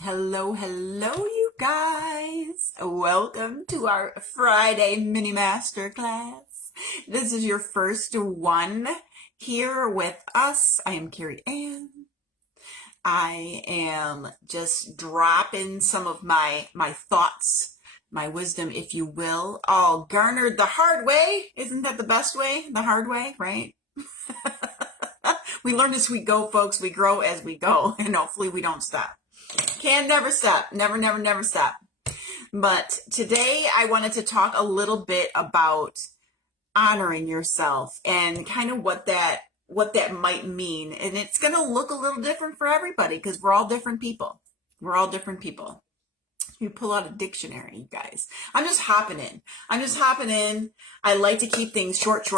Hello, you guys. Welcome to our Friday mini masterclass. This is your first one here with us. I am Carrie Ann. I am just dropping some of my thoughts, my wisdom, if you will, all garnered the hard way. Isn't that the best way? The hard way, right? We learn as we go, folks. We grow as we go, and hopefully we don't stop. Can never stop. Never stop. But today I wanted to talk a little bit about honoring yourself and kind of what that might mean. And it's going to look a little different for everybody because we're all different people. We're all different people. You pull out a dictionary, you guys. I'm just hopping in. I like to keep things short.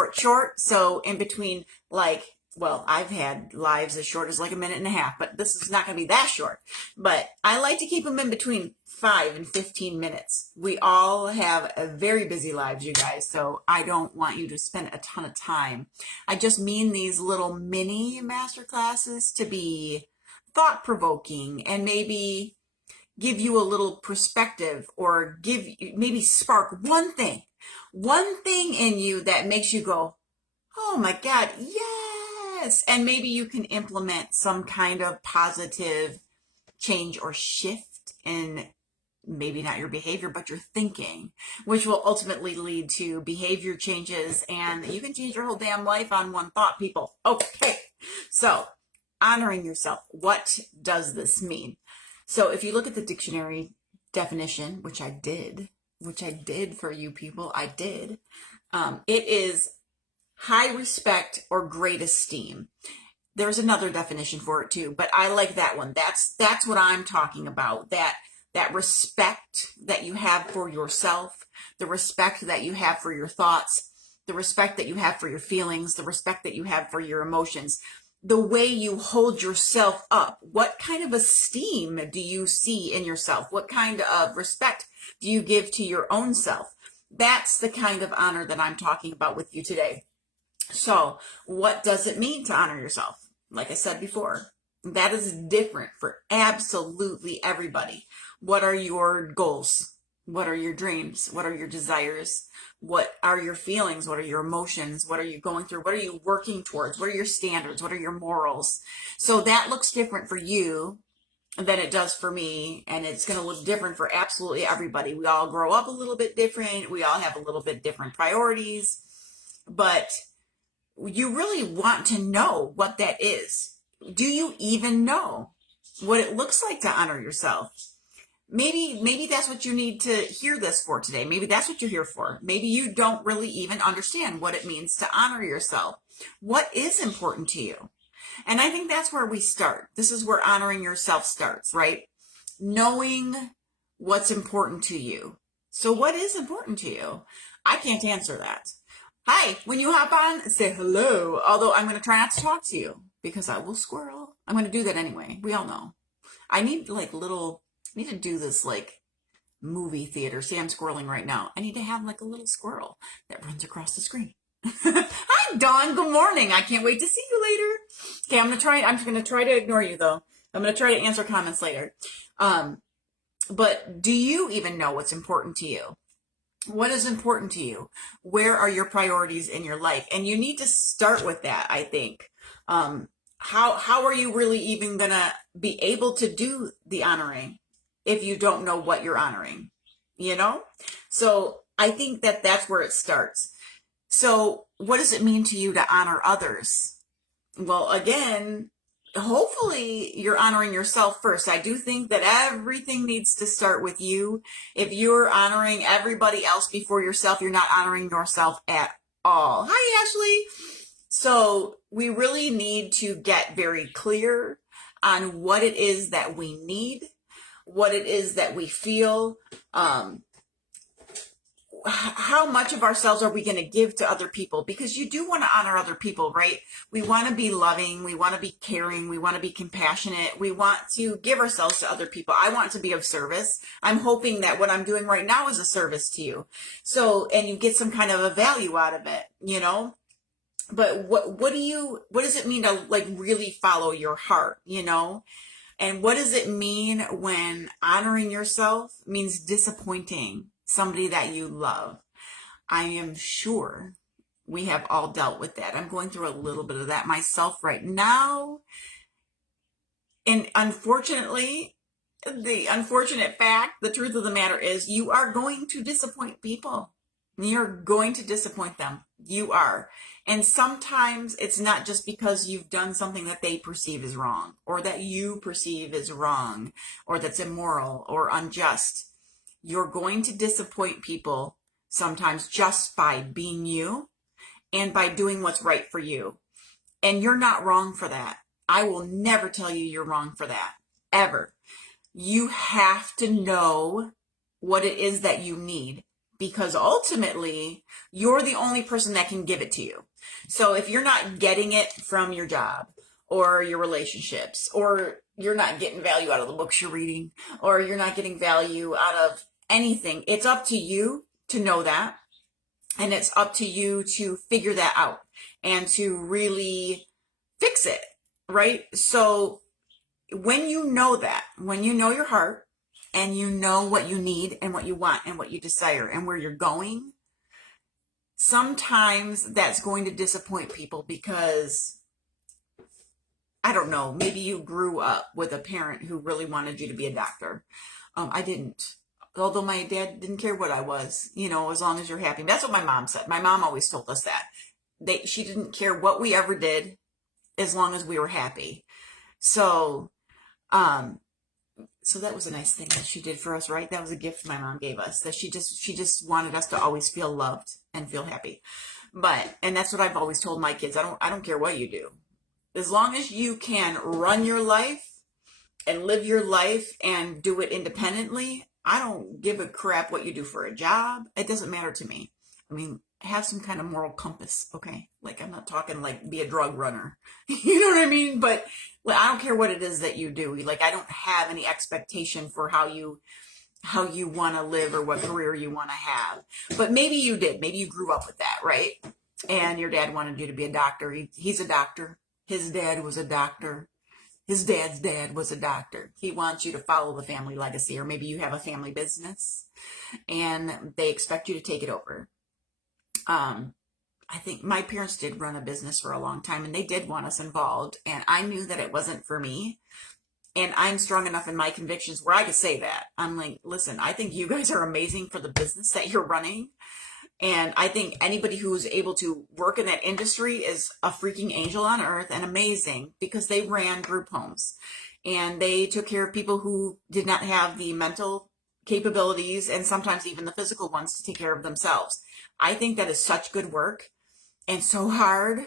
So in between, I've had lives as short as like a minute and a half, but this is not going to be that short. But I like to keep them in between 5 and 15 minutes. We all have a very busy lives, you guys, so I don't want you to spend a ton of time. I just mean these little mini master classes to be thought-provoking and maybe give you a little perspective or maybe spark one thing in you that makes you go, oh my God, yes. And maybe you can implement some kind of positive change or shift in maybe not your behavior, but your thinking, which will ultimately lead to behavior changes. And you can change your whole damn life on one thought, people. Okay. So honoring yourself. What does this mean? So if you look at the dictionary definition, which I did for you people, it is high respect or great esteem. There's another definition for it too, but I like that one. That's what I'm talking about. That respect that you have for yourself, the respect that you have for your thoughts, the respect that you have for your feelings, the respect that you have for your emotions, the way you hold yourself up. What kind of esteem do you see in yourself? What kind of respect do you give to your own self? That's the kind of honor that I'm talking about with you today. So what does it mean to honor yourself? Like I said before, that is different for absolutely everybody. What are your goals? What are your dreams? What are your desires? What are your feelings? What are your emotions? What are you going through? What are you working towards? What are your standards? What are your morals? So that looks different for you than it does for me, and it's going to look different for absolutely everybody. We all grow up a little bit different. We all have a little bit different priorities, but you really want to know what that is. Do you even know what it looks like to honor yourself? Maybe that's what you need to hear this for today. Maybe that's what you're here for. Maybe you don't really even understand what it means to honor yourself. What is important to you? And I think that's where we start. This is where honoring yourself starts, right? Knowing what's important to you. So what is important to you? I can't answer that. Hi, when you hop on, say hello. Although I'm going to try not to talk to you because I will squirrel. I'm going to do that anyway. We all know. I need to do this like movie theater. See, I'm squirreling right now. I need to have like a little squirrel that runs across the screen. Hi, Dawn. Good morning. I can't wait to see you later. Okay, I'm just going to try to ignore you though. I'm going to try to answer comments later. But do you even know what's important to you? What is important to you? Where are your priorities in your life? And you need to start with that, I think. How are you really even going to be able to do the honoring if you don't know what you're honoring? You know? So I think that that's where it starts. So what does it mean to you to honor others? Well, again, hopefully you're honoring yourself first. I do think that everything needs to start with you. If you're honoring everybody else before yourself, you're not honoring yourself at all. Hi, Ashley. So we really need to get very clear on what it is that we need, what it is that we feel, how much of ourselves are we going to give to other people? Because you do want to honor other people, right? We want to be loving. We want to be caring. We want to be compassionate. We want to give ourselves to other people. I want to be of service. I'm hoping that what I'm doing right now is a service to you. So, and you get some kind of a value out of it, you know? But what does it mean to like really follow your heart, you know? And what does it mean when honoring yourself means disappointing somebody that you love? I am sure we have all dealt with that. I'm going through a little bit of that myself right now. And unfortunately, the unfortunate fact, the truth of the matter is, you are going to disappoint people. You're going to disappoint them. You are. And sometimes it's not just because you've done something that they perceive as wrong, or that you perceive as wrong, or that's immoral or unjust. You're going to disappoint people sometimes just by being you and by doing what's right for you. And you're not wrong for that. I will never tell you you're wrong for that, ever. You have to know what it is that you need, because ultimately you're the only person that can give it to you. So if you're not getting it from your job or your relationships, or you're not getting value out of the books you're reading, or you're not getting value out of anything, it's up to you to know that. And it's up to you to figure that out and to really fix it, right? So when you know that, when you know your heart and you know what you need and what you want and what you desire and where you're going, sometimes that's going to disappoint people because, I don't know, maybe you grew up with a parent who really wanted you to be a doctor. I didn't. Although my dad didn't care what I was, as long as you're happy. That's what my mom said. My mom always told us that. She didn't care what we ever did as long as we were happy. So that was a nice thing that she did for us, right? That was a gift my mom gave us, that she just wanted us to always feel loved and feel happy. And that's what I've always told my kids. I don't care what you do. As long as you can run your life and live your life and do it independently, I don't give a crap what you do for a job. It doesn't matter to me. I mean, have some kind of moral compass, okay? Like, I'm not talking like be a drug runner. You know what I mean? But I don't care what it is that you do. Like, I don't have any expectation for how you want to live or what career you want to have. But maybe you did. Maybe you grew up with that, right? And your dad wanted you to be a doctor. He's a doctor. His dad was a doctor. His dad's dad was a doctor. He wants you to follow the family legacy, or maybe you have a family business and they expect you to take it over. I think my parents did run a business for a long time and they did want us involved, and I knew that it wasn't for me. And I'm strong enough in my convictions where I could say that. I'm like, listen, I think you guys are amazing for the business that you're running. And I think anybody who's able to work in that industry is a freaking angel on earth and amazing, because they ran group homes and they took care of people who did not have the mental capabilities and sometimes even the physical ones to take care of themselves. I think that is such good work and so hard.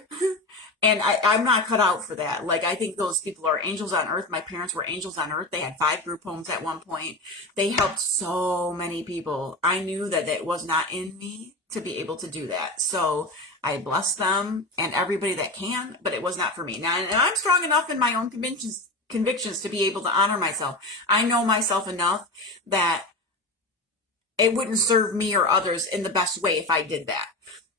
And I'm not cut out for that. Like, I think those people are angels on earth. My parents were angels on earth. They had 5 group homes at one point. They helped so many people. I knew that it was not in me to be able to do that. So I bless them and everybody that can, but it was not for me. Now, and I'm strong enough in my own convictions to be able to honor myself. I know myself enough that it wouldn't serve me or others in the best way if I did that.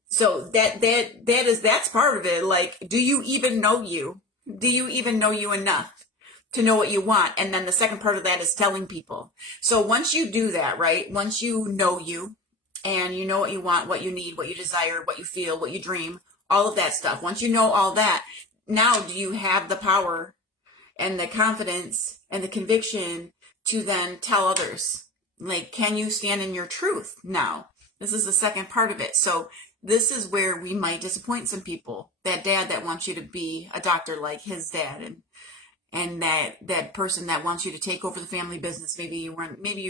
So that's part of it. Like, do you even know you? Do you even know you enough to know what you want? And then the second part of that is telling people. So once you do that, right? Once you know you and you know what you want, what you need, what you desire, what you feel, what you dream, all of that stuff. Once you know all that, now do you have the power and the confidence and the conviction to then tell others? Like, can you stand in your truth now? This is the second part of it. So this is where we might disappoint some people. That dad that wants you to be a doctor like his dad, and that person that wants you to take over the family business. Maybe you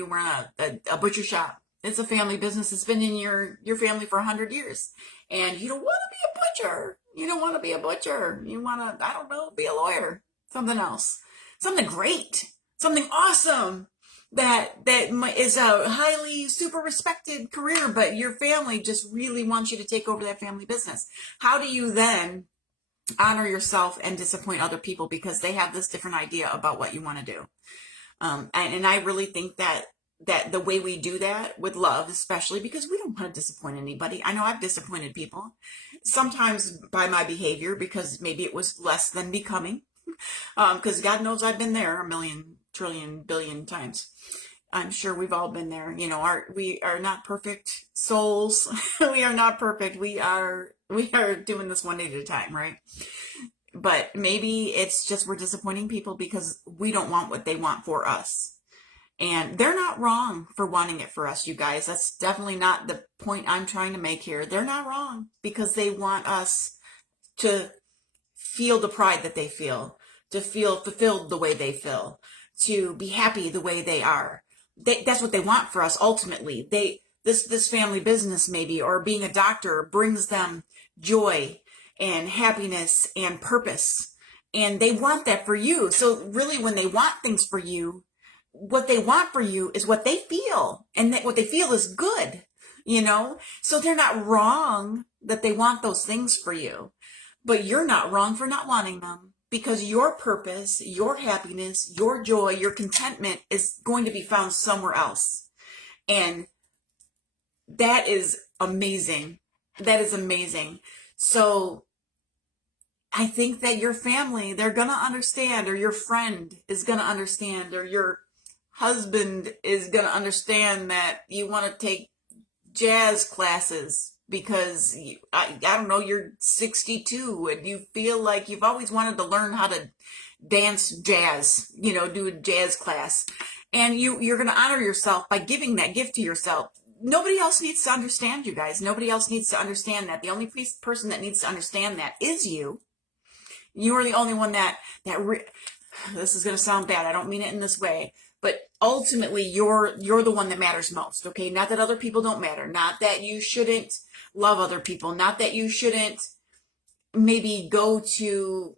run a butcher shop. It's a family business. It's been in your family for 100 years. And you don't want to be a butcher. You don't want to be a butcher. You want to, I don't know, be a lawyer. Something else. Something great. Something awesome. That is a highly super respected career, but your family just really wants you to take over that family business. How do you then honor yourself and disappoint other people because they have this different idea about what you want to do? And I really think that the way we do that with love, especially because we don't want to disappoint anybody. I know I've disappointed people, sometimes by my behavior, because maybe it was less than becoming. Because God knows I've been there a million, trillion, billion times. I'm sure we've all been there. You know, we are not perfect souls. We are not perfect. We are doing this one day at a time, right? But maybe it's just we're disappointing people because we don't want what they want for us. And they're not wrong for wanting it for us, you guys. That's definitely not the point I'm trying to make here. They're not wrong because they want us to feel the pride that they feel, to feel fulfilled the way they feel, to be happy the way they are. That's what they want for us ultimately. This family business maybe, or being a doctor, brings them joy and happiness and purpose. And they want that for you. So really when they want things for you, what they want for you is what they feel. And that what they feel is good, you know? So they're not wrong that they want those things for you. But you're not wrong for not wanting them, because your purpose, your happiness, your joy, your contentment is going to be found somewhere else. And that is amazing. That is amazing. So I think that your family, they're going to understand, or your friend is going to understand, or your husband is going to understand that you want to take jazz classes because I don't know, you're 62 and you feel like you've always wanted to learn how to dance jazz, you know, do a jazz class. And you're going to honor yourself by giving that gift to yourself. Nobody else needs to understand, you guys. Nobody else needs to understand that. The only person that needs to understand that is you. You are the only one this is going to sound bad. I don't mean it in this way. But ultimately, you're the one that matters most, okay? Not that other people don't matter. Not that you shouldn't love other people. Not that you shouldn't maybe go to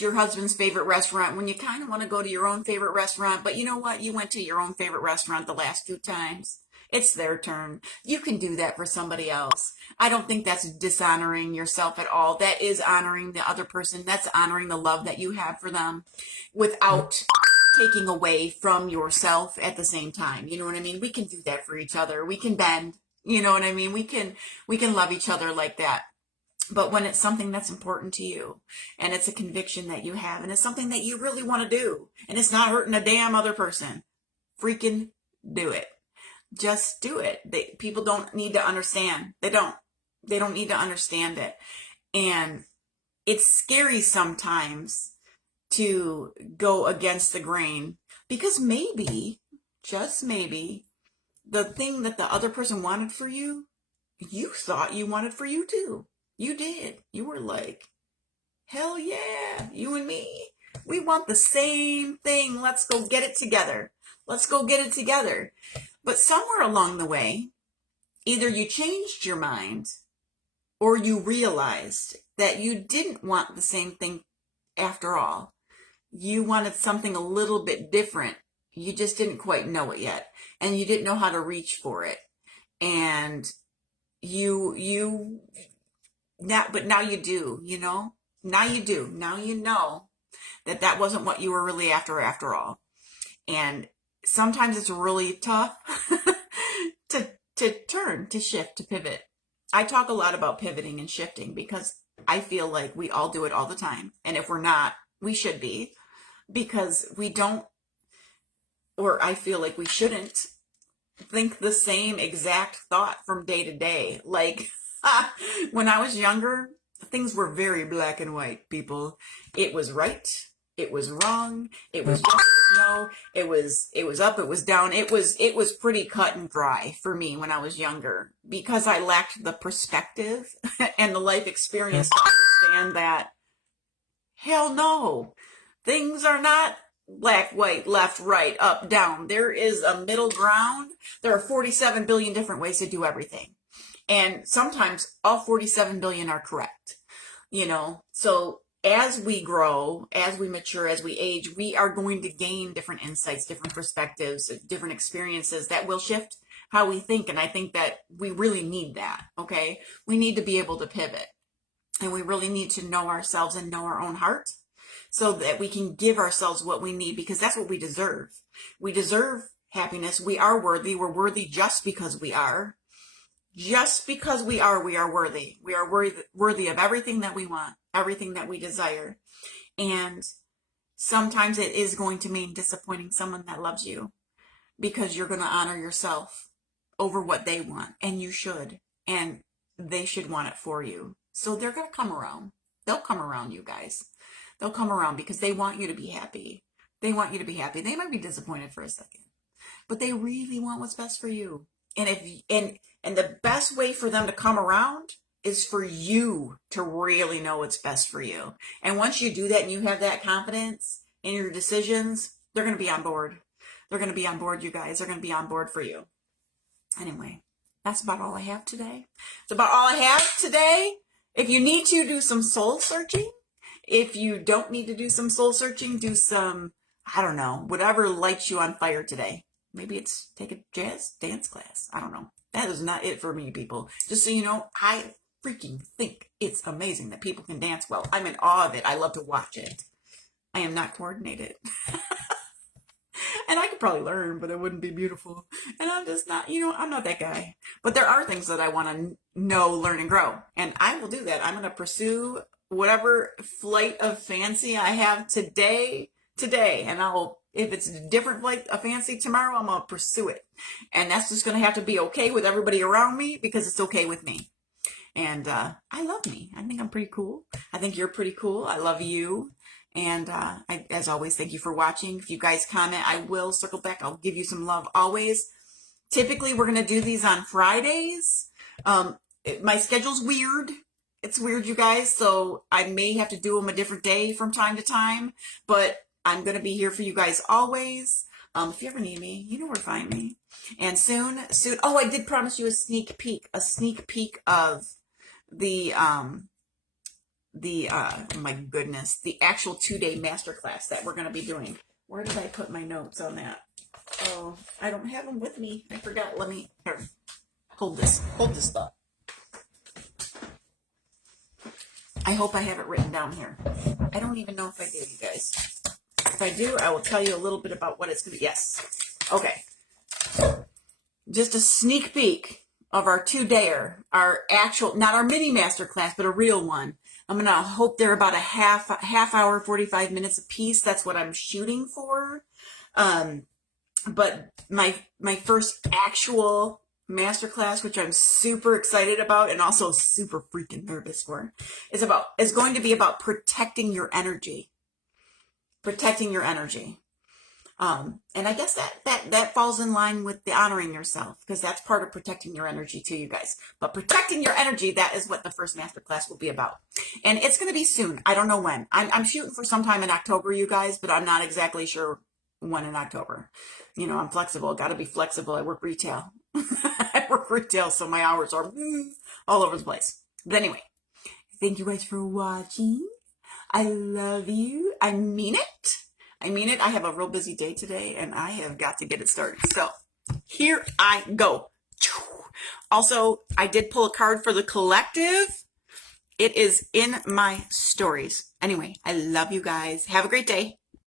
your husband's favorite restaurant when you kind of want to go to your own favorite restaurant. But you know what? You went to your own favorite restaurant the last 2 times. It's their turn. You can do that for somebody else. I don't think that's dishonoring yourself at all. That is honoring the other person. That's honoring the love that you have for them without taking away from yourself at the same time. You know what I mean? We can do that for each other. We can bend. You know what I mean? We can love each other like that. But when it's something that's important to you, and it's a conviction that you have, and it's something that you really want to do, and it's not hurting a damn other person, freaking do it. Just do it. People don't need to understand. They don't need to understand it. And it's scary sometimes to go against the grain, because maybe, just maybe, the thing that the other person wanted for you, you thought you wanted for you too. You did. You were like, hell yeah, you and me, we want the same thing. Let's go get it together. Let's go get it together. But somewhere along the way, either you changed your mind or you realized that you didn't want the same thing after all. You wanted something a little bit different. You just didn't quite know it yet. And you didn't know how to reach for it. And but now you do, you know? Now you do. Now you know that wasn't what you were really after all. And sometimes it's really tough to turn, to shift, to pivot. I talk a lot about pivoting and shifting because I feel like we all do it all the time. And if we're not, we should be, because we don't, or I feel like we shouldn't think the same exact thought from day to day. Like when I was younger, things were very black and white, people. It was right. It was wrong. It was yes, it was no. It was up, it was down. It was pretty cut and dry for me when I was younger, because I lacked the perspective and the life experience to understand that, hell no, things are not black, white, left, right, up, down. There is a middle ground. There are 47 billion different ways to do everything. And sometimes all 47 billion are correct, you know? So as we grow, as we mature, as we age, we are going to gain different insights, different perspectives, different experiences that will shift how we think. And I think that we really need that, okay? We need to be able to pivot. And we really need to know ourselves and know our own heart so that we can give ourselves what we need, because that's what we deserve. We deserve happiness. We are worthy. We're worthy just because we are. Just because we are worthy. We are worthy of everything that we want, everything that we desire. And Sometimes it is going to mean disappointing someone that loves you because you're going to honor yourself over what they want, and you should, and they should want it for you. So they're going to come around. They'll come around, you guys. They'll come around because they want you to be happy. They want you to be happy. They might be disappointed for a second, but they really want what's best for you. And the best way for them to come around is for you to really know what's best for you. And once you do that and you have that confidence in your decisions, they're going to be on board. They're going to be on board, you guys. They're going to be on board for you. Anyway, that's about all I have today. It's about all I have today. If you need to do some soul searching, if you don't need to do some soul searching, do some, I don't know, whatever lights you on fire today. Maybe it's take a jazz dance class. I don't know. That is not it for me, people. Just so you know, I freaking think it's amazing that people can dance well. I'm in awe of it. I love to watch it. I am not coordinated. And I could probably learn, but it wouldn't be beautiful. And I'm just not, I'm not that guy. But there are things that I want to know, learn, and grow. And I will do that. I'm going to pursue whatever flight of fancy I have today. And if it's a different flight of fancy tomorrow, I'm going to pursue it. And that's just going to have to be okay with everybody around me because it's okay with me. And I love me. I think I'm pretty cool. I think you're pretty cool. I love you. And as always, thank you for watching. If you guys comment, I will circle back. I'll give you some love always. Typically, we're going to do these on Fridays. My schedule's weird. It's weird, you guys. So I may have to do them a different day from time to time. But I'm going to be here for you guys always. If you ever need me, you know where to find me. And soon. Oh, I did promise you a sneak peek of the oh my goodness, the actual 2-day masterclass that we're going to be doing. Where did I put my notes on that? Oh, I don't have them with me. I forgot. Here, hold this thought. I hope I have it written down here. I don't even know if I do, you guys. If I do, I will tell you a little bit about what it's going to be. Yes. Okay. Just a sneak peek of our 2-dayer, our actual, not our mini masterclass, but a real one. I'm going to hope they're about a half hour, 45 minutes a piece. That's what I'm shooting for. But my first actual masterclass, which I'm super excited about and also super freaking nervous for, is going to be about protecting your energy. Protecting your energy. And I guess that falls in line with the honoring yourself, because that's part of protecting your energy too, you guys. But protecting your energy, that is what the first masterclass will be about. And it's going to be soon. I don't know when. I'm shooting for sometime in October, you guys, but I'm not exactly sure when in October. I'm flexible. Got to be flexible. I work retail. I work retail, so my hours are all over the place. But anyway, thank you guys for watching. I love you. I mean it. I have a real busy day today, and I have got to get it started. So here I go. Also, I did pull a card for the collective. It is in my stories. Anyway, I love you guys. Have a great day.